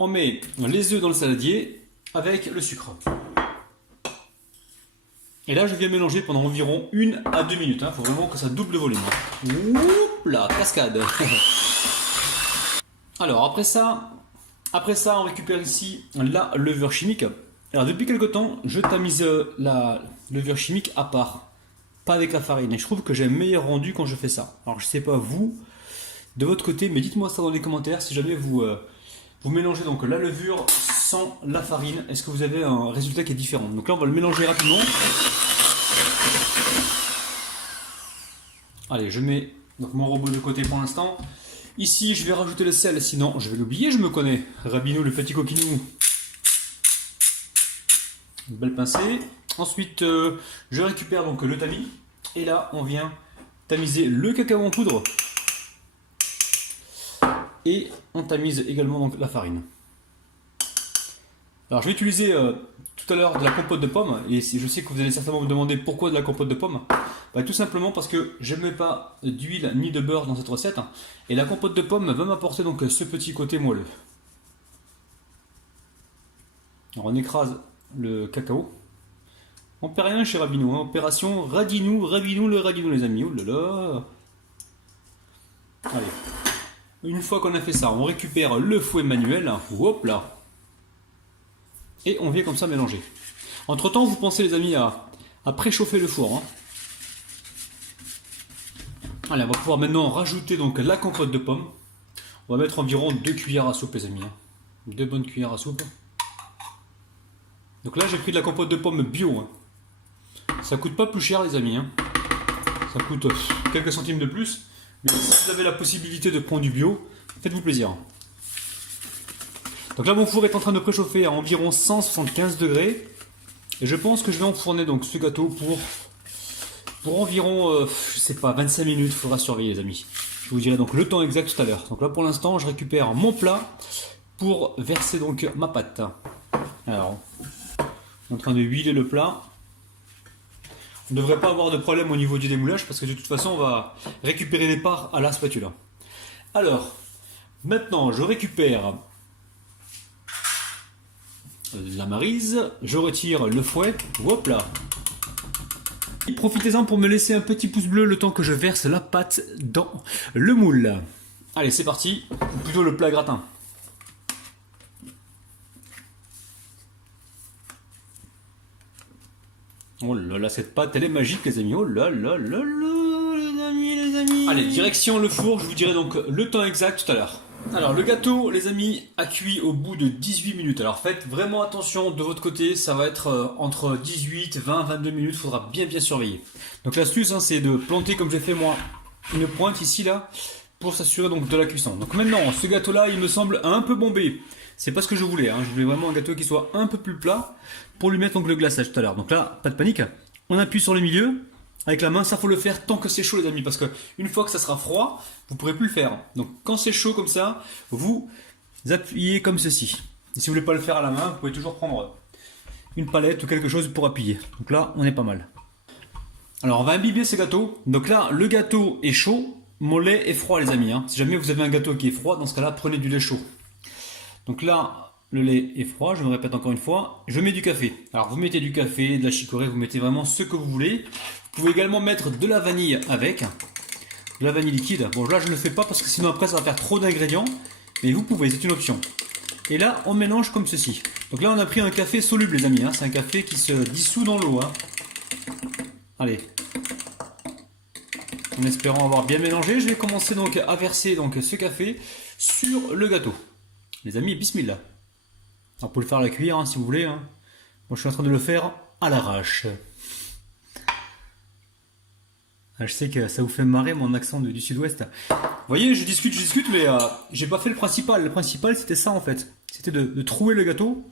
on met les œufs dans le saladier avec le sucre. Et là, je viens mélanger pendant environ 1 à 2 minutes. Il faut vraiment que ça double le volume. Oups là, cascade. Alors, après ça, on récupère ici la levure chimique. Alors, depuis quelque temps, je tamise la levure chimique à part. Pas avec la farine. Et je trouve que j'ai un meilleur rendu quand je fais ça. Alors, je sais pas vous, de votre côté, mais dites-moi ça dans les commentaires si jamais vous mélangez donc la levure sans la farine. Est-ce que vous avez un résultat qui est différent? Donc là, on va le mélanger rapidement. Allez, je mets donc mon robot de côté pour l'instant. Ici, je vais rajouter le sel, sinon je vais l'oublier, je me connais. Rabinou, le petit coquinou. Une belle pincée. Ensuite, je récupère donc le tamis. Et là, on vient tamiser le cacao en poudre. Et on tamise également donc la farine. Alors, je vais utiliser tout à l'heure de la compote de pommes. Et je sais que vous allez certainement me demander pourquoi de la compote de pommes. Bah, tout simplement parce que je ne mets pas d'huile ni de beurre dans cette recette. Et la compote de pommes va m'apporter donc ce petit côté moelleux. Alors, on écrase le cacao. On perd rien chez Rabinou, hein. Opération Radinou, Rabinou, le Radinou les amis. Oh là là. Allez. Une fois qu'on a fait ça, on récupère le fouet manuel. Hop là. Et on vient comme ça mélanger. Entre temps, vous pensez les amis à préchauffer le four. Hein. Allez, on va pouvoir maintenant rajouter donc la compote de pommes. On va mettre environ 2 cuillères à soupe les amis. Hein. 2 bonnes cuillères à soupe. Donc là, j'ai pris de la compote de pommes bio. Hein. Ça coûte pas plus cher les amis. Hein. Ça coûte quelques centimes de plus. Mais si vous avez la possibilité de prendre du bio, faites-vous plaisir. Donc là, mon four est en train de préchauffer à environ 175 degrés. Et je pense que je vais enfourner donc ce gâteau pour environ, je sais pas, 25 minutes. Il faudra surveiller les amis. Je vous dirai donc le temps exact tout à l'heure. Donc là, pour l'instant, je récupère mon plat pour verser donc ma pâte. Alors, on est en train de huiler le plat. On ne devrait pas avoir de problème au niveau du démoulage parce que de toute façon on va récupérer les parts à la spatule. Alors, maintenant je récupère la maryse, je retire le fouet, hop là. Profitez-en pour me laisser un petit pouce bleu le temps que je verse la pâte dans le moule. Allez, c'est parti, ou plutôt le plat gratin. Oh là là, cette pâte, elle est magique, les amis. Oh là là là là, les amis. Allez, direction le four. Je vous dirai donc le temps exact tout à l'heure. Alors, le gâteau, les amis, a cuit au bout de 18 minutes. Alors, faites vraiment attention de votre côté. Ça va être entre 18, 20, 22 minutes. Il faudra bien surveiller. Donc, l'astuce, hein, c'est de planter, comme j'ai fait moi, une pointe ici, là, pour s'assurer donc de la cuisson. Donc, maintenant, ce gâteau-là, il me semble un peu bombé. C'est pas ce que je voulais, hein. Je voulais vraiment un gâteau qui soit un peu plus plat pour lui mettre donc le glaçage tout à l'heure. Donc là, pas de panique, on appuie sur le milieu avec la main, ça faut le faire tant que c'est chaud les amis, parce que une fois que ça sera froid, vous pourrez plus le faire. Donc quand c'est chaud comme ça, vous appuyez comme ceci. Et si vous voulez pas le faire à la main, vous pouvez toujours prendre une palette ou quelque chose pour appuyer. Donc là, on est pas mal. Alors on va imbiber ces gâteaux. Donc là, le gâteau est chaud, mon lait est froid les amis. Hein. Si jamais vous avez un gâteau qui est froid, dans ce cas-là, prenez du lait chaud. Donc là, le lait est froid, je me répète encore une fois. Je mets du café. Alors vous mettez du café, de la chicorée, vous mettez vraiment ce que vous voulez. Vous pouvez également mettre de la vanille avec. De la vanille liquide. Bon là je ne le fais pas parce que sinon après ça va faire trop d'ingrédients. Mais vous pouvez, c'est une option. Et là on mélange comme ceci. Donc là on a pris un café soluble les amis. Hein. C'est un café qui se dissout dans l'eau. Hein. Allez. En espérant avoir bien mélangé, je vais commencer donc à verser donc ce café sur le gâteau. Les amis, bismillah. Alors, vous pouvez le faire à la cuillère hein, si vous voulez. Hein. Moi, je suis en train de le faire à l'arrache. Ah, je sais que ça vous fait marrer mon accent du sud-ouest. Vous voyez, je discute, mais j'ai pas fait le principal. Le principal, c'était ça en fait. C'était de trouer le gâteau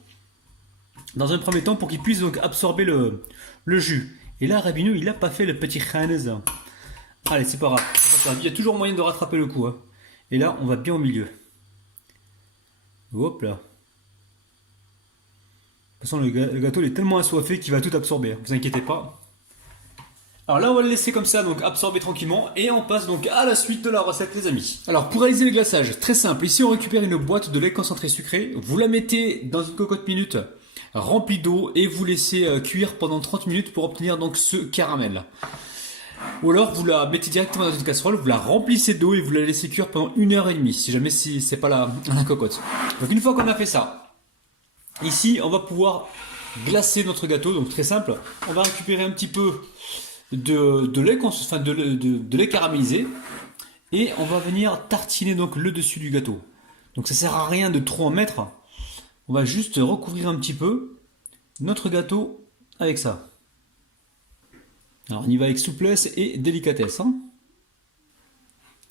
dans un premier temps pour qu'il puisse donc absorber le jus. Et là, Rabinou, il a pas fait le petit khanez. Allez, c'est pas grave. Il y a toujours moyen de rattraper le coup. Hein. Et là, on va bien au milieu. Hop là. De toute façon, le gâteau il est tellement assoiffé qu'il va tout absorber. Vous inquiétez pas. Alors là, on va le laisser comme ça, donc absorber tranquillement, et on passe donc à la suite de la recette, les amis. Alors pour réaliser le glaçage, très simple. Ici, on récupère une boîte de lait concentré sucré. Vous la mettez dans une cocotte minute remplie d'eau et vous laissez cuire pendant 30 minutes pour obtenir donc ce caramel. Ou alors vous la mettez directement dans une casserole, vous la remplissez d'eau et vous la laissez cuire pendant 1h30, si jamais c'est pas la cocotte. Donc une fois qu'on a fait ça, ici on va pouvoir glacer notre gâteau, donc très simple. On va récupérer un petit peu de lait, de lait caramélisé et on va venir tartiner donc le dessus du gâteau. Donc ça sert à rien de trop en mettre, on va juste recouvrir un petit peu notre gâteau avec ça. Alors on y va avec souplesse et délicatesse. Hein.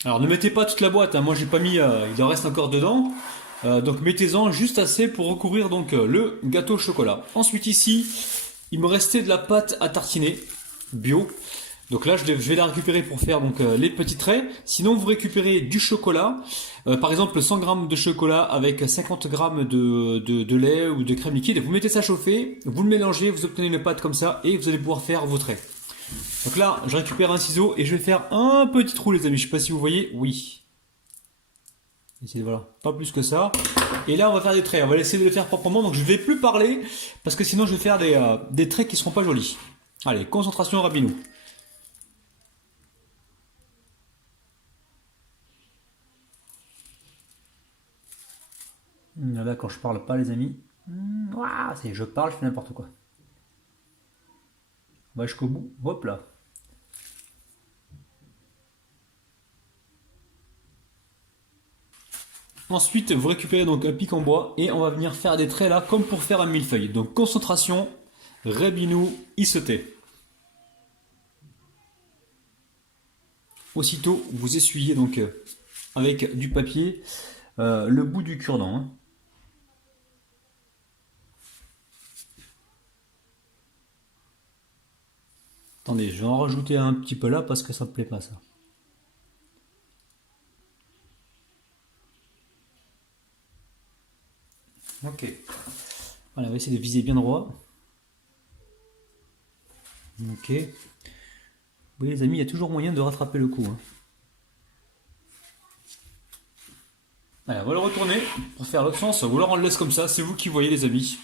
Alors ne mettez pas toute la boîte, hein. Moi j'ai pas mis, il en reste encore dedans. Donc mettez-en juste assez pour recouvrir donc le gâteau au chocolat. Ensuite ici, il me restait de la pâte à tartiner bio. Donc là je vais la récupérer pour faire donc les petits traits. Sinon vous récupérez du chocolat, par exemple 100 g de chocolat avec 50 g de lait ou de crème liquide. Vous mettez ça chauffer, vous le mélangez, vous obtenez une pâte comme ça et vous allez pouvoir faire vos traits. Donc là, je récupère un ciseau et je vais faire un petit trou, les amis. Je ne sais pas si vous voyez. Oui. Et voilà, pas plus que ça. Et là, on va faire des traits. On va essayer de le faire proprement. Donc, je ne vais plus parler parce que sinon, je vais faire des traits qui ne seront pas jolis. Allez, concentration, rabinou. Là, quand je parle pas, les amis. C'est je parle, je fais n'importe quoi. On va jusqu'au bout. Hop là. Ensuite, vous récupérez donc un pic en bois et on va venir faire des traits là comme pour faire un millefeuille. Donc concentration, rabinou, issoté. Aussitôt, vous essuyez donc avec du papier le bout du cure-dent. Hein. Attendez, je vais en rajouter un petit peu là parce que ça me plaît pas ça. Ok. Voilà, on va essayer de viser bien droit. Ok. Vous voyez les amis, il y a toujours moyen de rattraper le coup. Hein. Allez, on va le retourner pour faire l'autre sens. Ou alors on le laisse comme ça, c'est vous qui voyez les amis.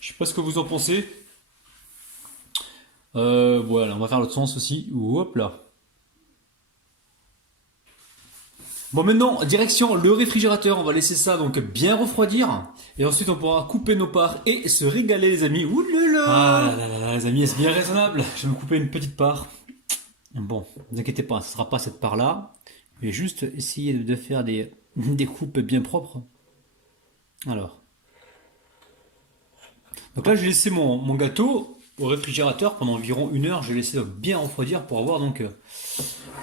Je sais pas ce que vous en pensez. Voilà, on va faire l'autre sens aussi. Hop là. Bon maintenant, direction le réfrigérateur, on va laisser ça donc bien refroidir. Et ensuite on pourra couper nos parts et se régaler les amis. Ouh là là. Ah là là là, les amis, est-ce bien raisonnable? Je vais me couper une petite part. Bon, ne vous inquiétez pas, ce ne sera pas cette part-là. Je vais juste essayer de faire des coupes bien propres. Alors. Donc là, j'ai laissé mon gâteau au réfrigérateur pendant environ 1 heure. Je l'ai laissé bien refroidir pour avoir donc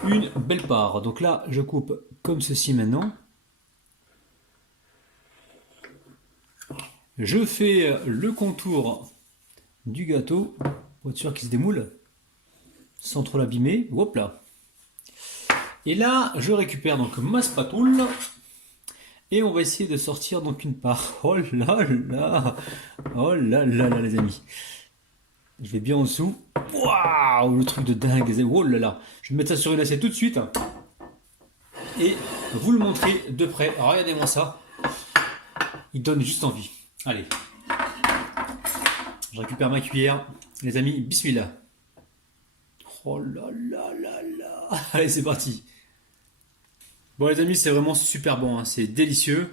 une belle part. Donc là, je coupe comme ceci maintenant. Je fais le contour du gâteau pour être sûr qu'il se démoule sans trop l'abîmer. Hop là. Et là, je récupère donc ma spatule et on va essayer de sortir donc une part. Oh là là, oh là là là les amis. Je vais bien en dessous. Waouh, le truc de dingue. Oh là là. Je vais mettre ça sur une assiette tout de suite et vous le montrer de près. Regardez-moi ça. Il donne juste envie. Allez. Je récupère ma cuillère. Les amis, bismillah. Oh là là là là. Allez, c'est parti. Bon les amis, c'est vraiment super bon, hein. C'est délicieux.